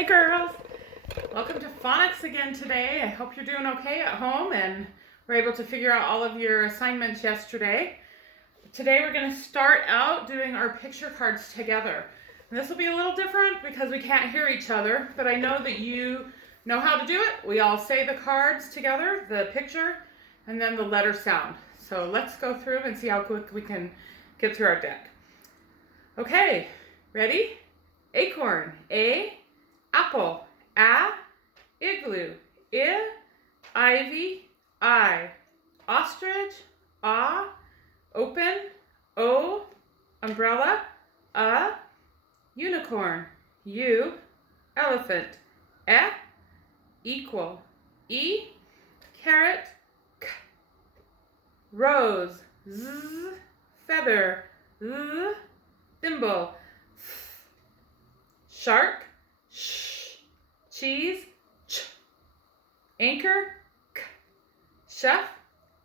Hey girls! Welcome to Phonics again today. I hope you're doing okay at home and were able to figure out all of your assignments yesterday. Today we're going to start out doing our picture cards together. And this will be a little different because we can't hear each other, but I know that you know how to do it. We all say the cards together, the picture, and then the letter sound. So let's go through and see how quick we can get through our deck. Okay, ready? Acorn, A. Apple, A. Igloo, I. Ivy, I. Ostrich, A. Open, O. Umbrella, A. Unicorn, U. Elephant, E. Equal, E. Carrot, K. Rose, Z. Feather, Z. Thimble, F. Shark, Sh. Cheese, Ch. Anchor, K. Chef,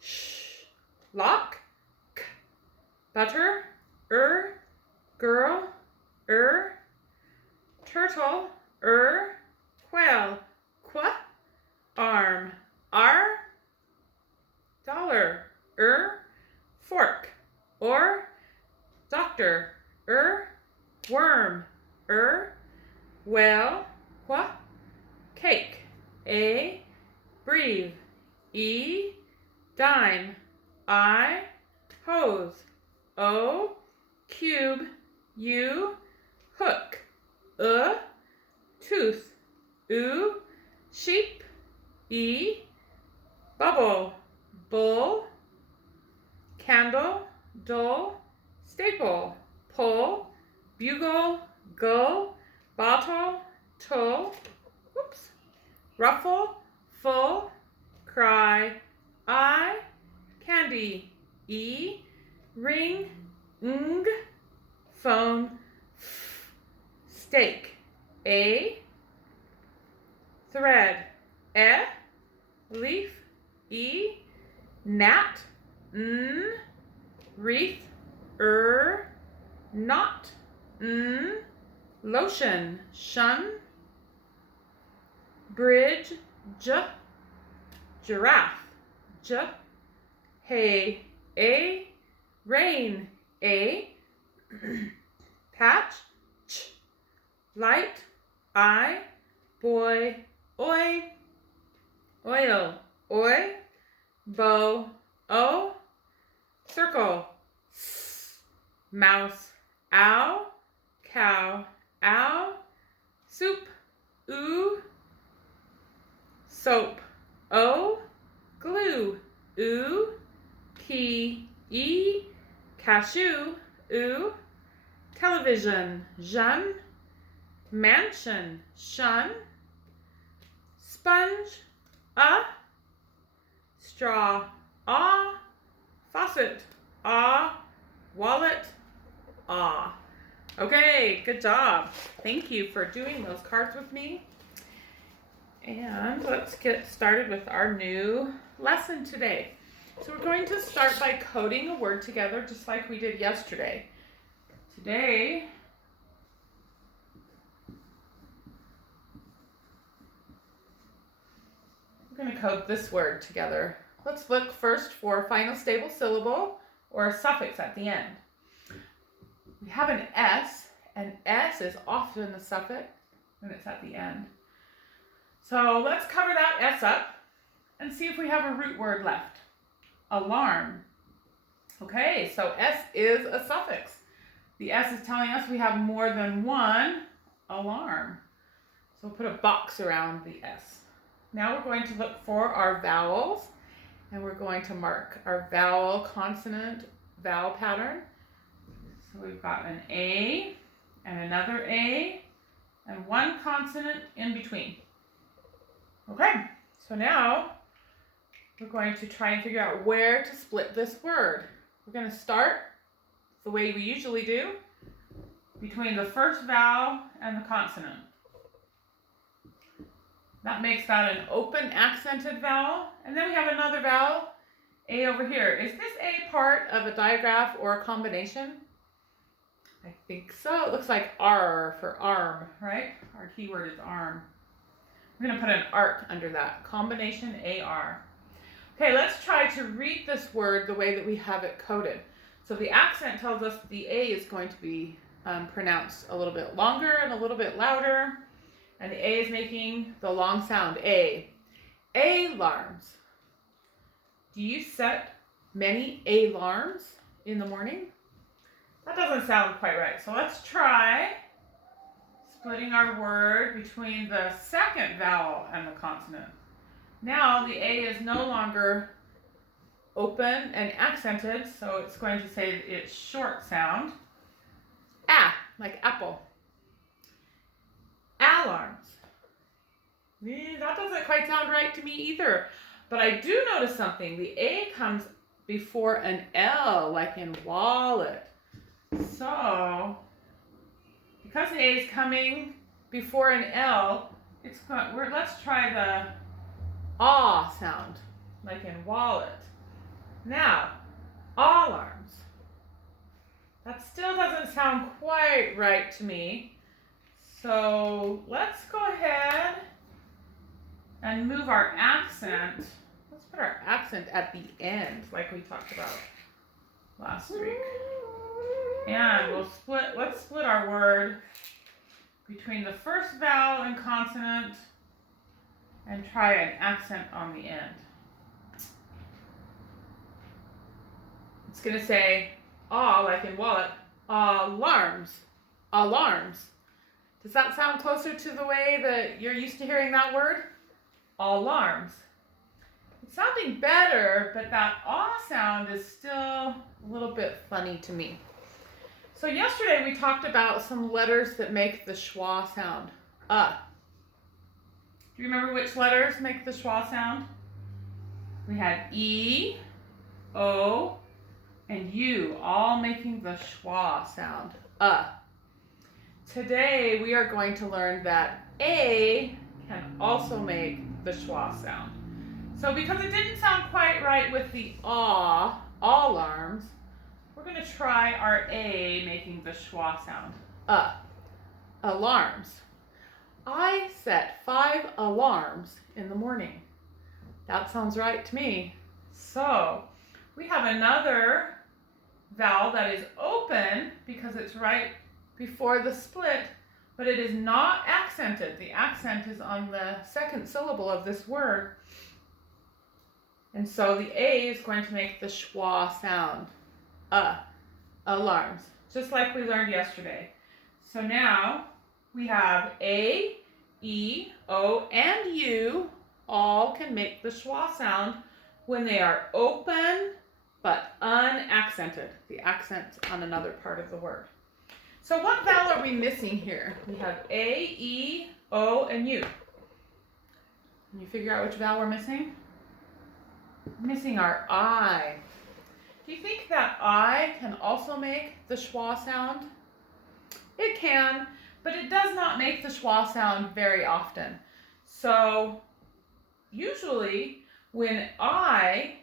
Sh. Lock, K. Butter, Girl, Turtle, Quail, Qu. Arm, R. Dollar, Fork, or. Doctor, Worm, Whale, Qu. Cake, A. Breathe, E. Dime, I. Hose, O. Cube, U. Hook, Tooth, U. Sheep, E. Bubble, Bull. Candle, Dull. Staple, Pull. Bugle, Gull. Bottle, Tull. Whoops. Ruffle, Full. Cry, I. Candy, E. Ring, Ng. Phone, F. Steak, A. Thread, E. Leaf, E. Gnat, N. Wreath, Knot, N. Lotion, Shun. Bridge, J. Giraffe, J. Hay, A. Rain, A. Patch, Ch. Light, I. Boy, Oi. Oil, Oi. Bow, O. Circle, S. Mouse, Ow. Cow, Ow. Soup, Oo. Soap, O. Glue, Oo. Key, E. Cashew, Oo. Television, Jean. Mansion, Shun. Sponge, A. Straw, Ah. Faucet, Ah. Wallet, Ah. Okay, good job. Thank you for doing those cards with me. And let's get started with our new lesson today. So we're going to start by coding a word together just like we did yesterday. Today, we're going to code this word together. Let's look first for a final stable syllable or a suffix at the end. We have an S, and S is often a suffix when it's at the end. So let's cover that S up and see if we have a root word left. Alarm. Okay, so S is a suffix. The S is telling us we have more than one alarm. So we'll put a box around the S. Now we're going to look for our vowels, and we're going to mark our vowel consonant vowel pattern. So we've got an A and another A and one consonant in between. Okay, so now we're going to try and figure out where to split this word. We're going to start the way we usually do, between the first vowel and the consonant. That makes that an open accented vowel. And then we have another vowel, A over here. Is this A part of a digraph or a combination? I think so. It looks like R for arm, right? Our keyword is arm. We're going to put an arc under that. Combination AR. Okay, let's try to read this word the way that we have it coded. So the accent tells us the A is going to be pronounced a little bit longer and a little bit louder. And the A is making the long sound, A. Alarms. Do you set many alarms in the morning? That doesn't sound quite right. So let's try splitting our word between the second vowel and the consonant. Now the A is no longer open and accented, so it's going to say its short sound. Ah, like apple. Alarms. That doesn't quite sound right to me either. But I do notice something. The A comes before an L, like in wallet. So, because the A is coming before an L, let's try the ah sound, like in wallet. Now, alarms. That still doesn't sound quite right to me. So let's go ahead and move our accent. Let's put our accent at the end, like we talked about last week. And let's split our word between the first vowel and consonant and try an accent on the end. It's going to say, like in wallet, alarms, alarms. Does that sound closer to the way that you're used to hearing that word? Alarms. It's sounding better, but that sound is still a little bit funny to me. So yesterday we talked about some letters that make the schwa sound. Do you remember which letters make the schwa sound? We had E, O, and U, all making the schwa sound. Today we are going to learn that A can also make the schwa sound. So because it didn't sound quite right with the alarms, we're going to try our A making the schwa sound. Alarms. I set 5 alarms in the morning. That sounds right to me. So we have another vowel that is open because it's right before the split, but it is not accented. The accent is on the second syllable of this word. And so the A is going to make the schwa sound. Alarms, just like we learned yesterday. So now we have A, E, O, and U all can make the schwa sound when they are open but unaccented. The accent's on another part of the word. So what vowel are we missing here? We have A, E, O, and U. Can you figure out which vowel we're missing? We're missing our I. Do you think that I can also make the schwa sound? It can, but it does not make the schwa sound very often. So usually when I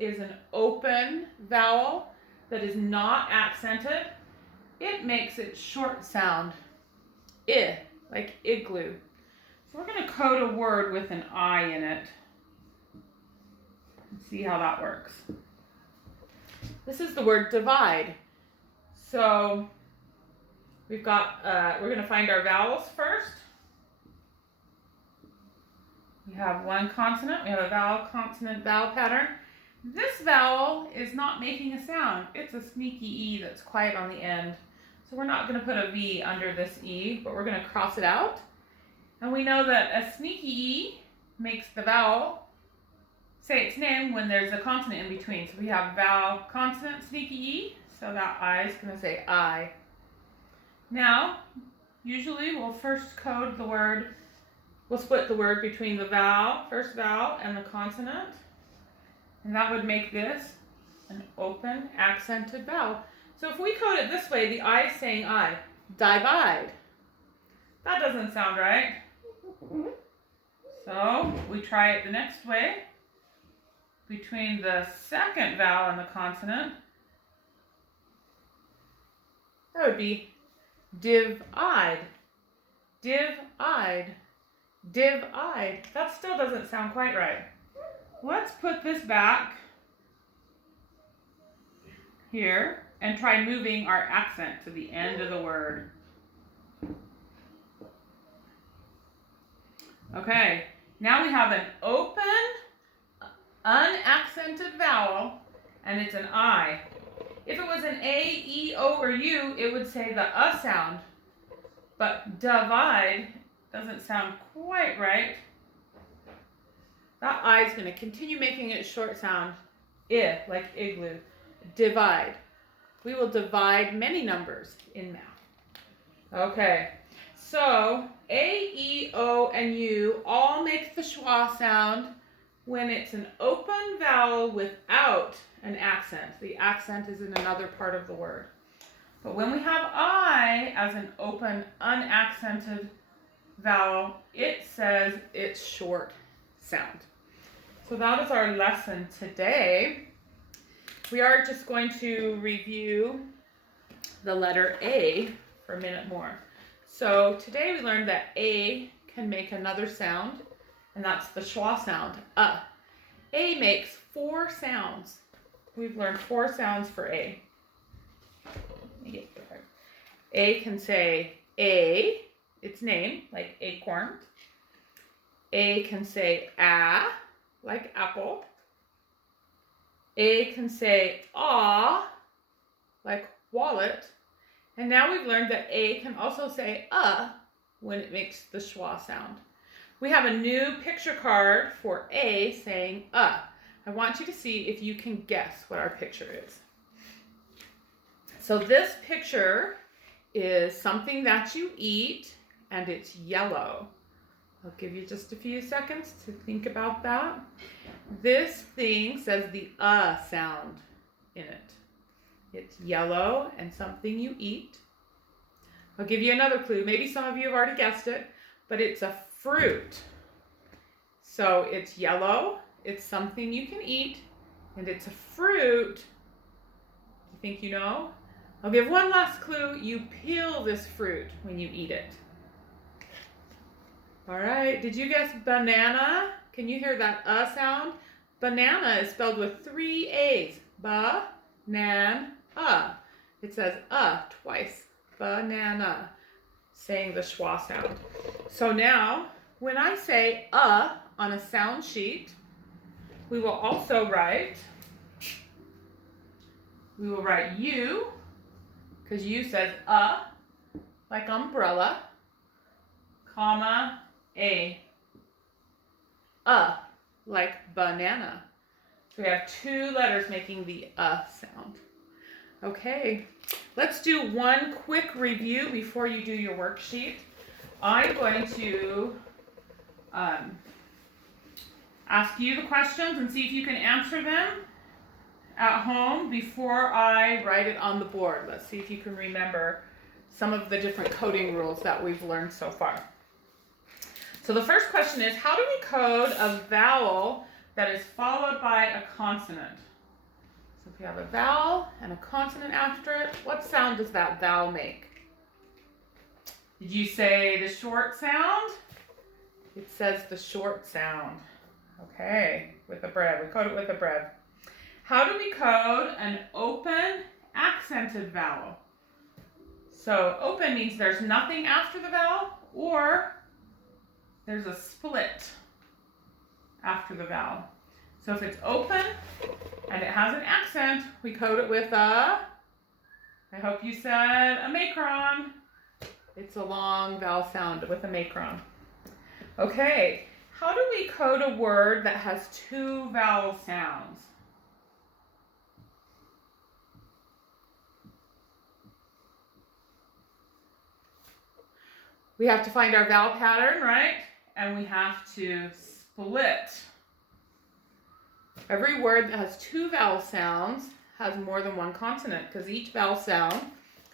is an open vowel that is not accented, it makes its short sound, I, like igloo. So we're going to code a word with an I in it and see how that works. This is the word divide. So we've got, we're going to find our vowels first. We have one consonant. We have a vowel, consonant, vowel pattern. This vowel is not making a sound. It's a sneaky E that's quiet on the end. So we're not going to put a V under this E, but we're going to cross it out. And we know that a sneaky E makes the vowel say its name when there's a consonant in between. So we have vowel, consonant, sneaky E. So that I is going to say I. Now, usually we'll first code the word, we'll split the word between the vowel, first vowel, and the consonant. And that would make this an open accented vowel. So if we code it this way, the I is saying I. Divide. That doesn't sound right. So we try it the next way. Between the second vowel and the consonant. That would be div-eyed, div-eyed, div-eyed. That still doesn't sound quite right. Let's put this back here and try moving our accent to the end of the word. Okay, now we have an open, unaccented vowel, and it's an I. If it was an A, E, O, or U, it would say the sound. But divide doesn't sound quite right. That I is going to continue making it short sound. I, like igloo. Divide. We will divide many numbers in math. Okay, so A, E, O, and U all make the schwa sound when it's an open vowel without an accent. The accent is in another part of the word. But when we have I as an open, unaccented vowel, it says it's short sound. So that is our lesson today. We are just going to review the letter A for a minute more. So today we learned that A can make another sound, and that's the schwa sound, A makes 4 sounds. We've learned 4 sounds for A. A can say A, its name, like acorn. A can say like apple. A can say like wallet. And now we've learned that A can also say when it makes the schwa sound. We have a new picture card for A saying I want you to see if you can guess what our picture is. So this picture is something that you eat, and it's yellow. I'll give you just a few seconds to think about that. This thing says the sound in it. It's yellow and something you eat. I'll give you another clue. Maybe some of you have already guessed it, but it's a fruit. So it's yellow, it's something you can eat, and it's a fruit. Do you think you know? I'll give one last clue. You peel this fruit when you eat it. All right, did you guess banana? Can you hear that sound? Banana is spelled with 3 A's. Ba-nan-a. It says twice. Banana. Saying the schwa sound. So now, when I say on a sound sheet, we will also write U, because U says like umbrella, comma, A. Like banana. So we have 2 letters making the sound. Okay, let's do one quick review before you do your worksheet. I'm going to ask you the questions and see if you can answer them at home before I write it on the board. Let's see if you can remember some of the different coding rules that we've learned so far. So the first question is, how do we code a vowel that is followed by a consonant? So if we have a vowel and a consonant after it, what sound does that vowel make? Did you say the short sound? It says the short sound. Okay, with a bread. We code it with a bread. How do we code an open accented vowel? So open means there's nothing after the vowel, or there's a split after the vowel. So if it's open and it has an accent, we code it with I hope you said a macron. It's a long vowel sound with a macron. Okay, how do we code a word that has 2 vowel sounds? We have to find our vowel pattern, right? And we have to split. Every word that has 2 vowel sounds has more than one consonant, because each vowel sound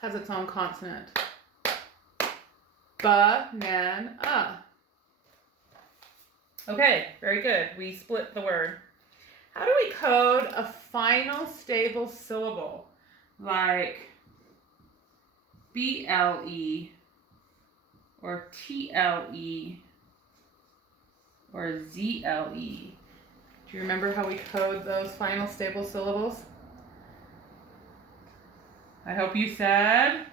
has its own consonant. Ba-nan-a. Okay, very good. We split the word. How do we code a final stable syllable? Like BLE or TLE or ZLE. Do you remember how we code those final stable syllables? I hope you said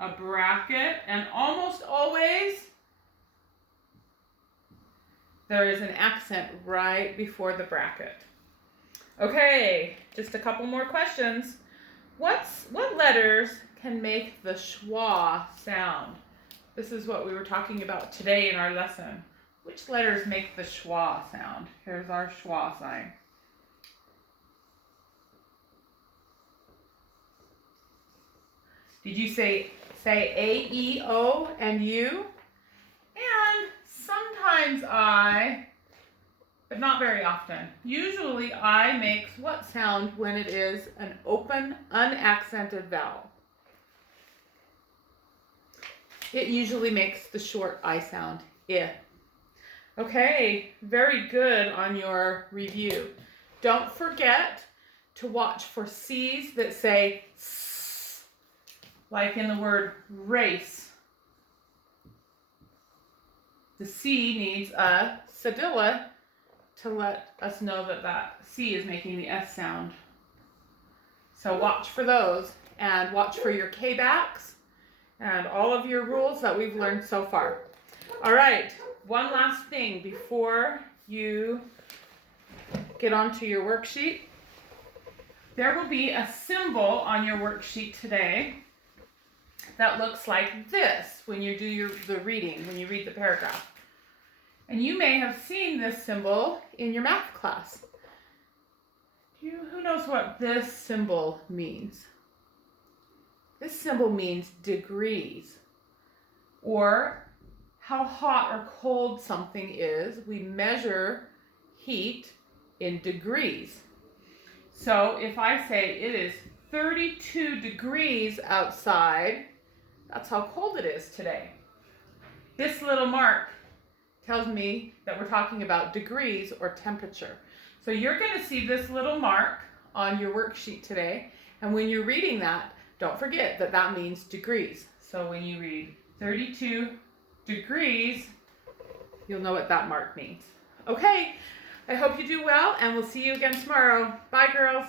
a bracket, and almost always there is an accent right before the bracket. Okay, just a couple more questions. What letters can make the schwa sound? This is what we were talking about today in our lesson. Which letters make the schwa sound? Here's our schwa sign. Did you say A, E, O, and U? And sometimes I, but not very often. Usually I makes what sound when it is an open, unaccented vowel? It usually makes the short I sound, I. Okay, very good on your review. Don't forget to watch for C's that say S, like in the word race. The C needs a cedilla to let us know that that C is making the S sound. So watch for those, and watch for your K-backs and all of your rules that we've learned so far. All right, one last thing before you get onto your worksheet. There will be a symbol on your worksheet today that looks like this when you do the reading, when you read the paragraph. And you may have seen this symbol in your math class. Who knows what this symbol means? This symbol means degrees, or how hot or cold something is. We measure heat in degrees. So if I say it is 32 degrees outside, that's how cold it is today. This little mark tells me that we're talking about degrees or temperature. So you're going to see this little mark on your worksheet today, and when you're reading that, don't forget that that means degrees. So when you read 32 degrees, you'll know what that mark means. Okay, I hope you do well, and we'll see you again tomorrow. Bye, girls.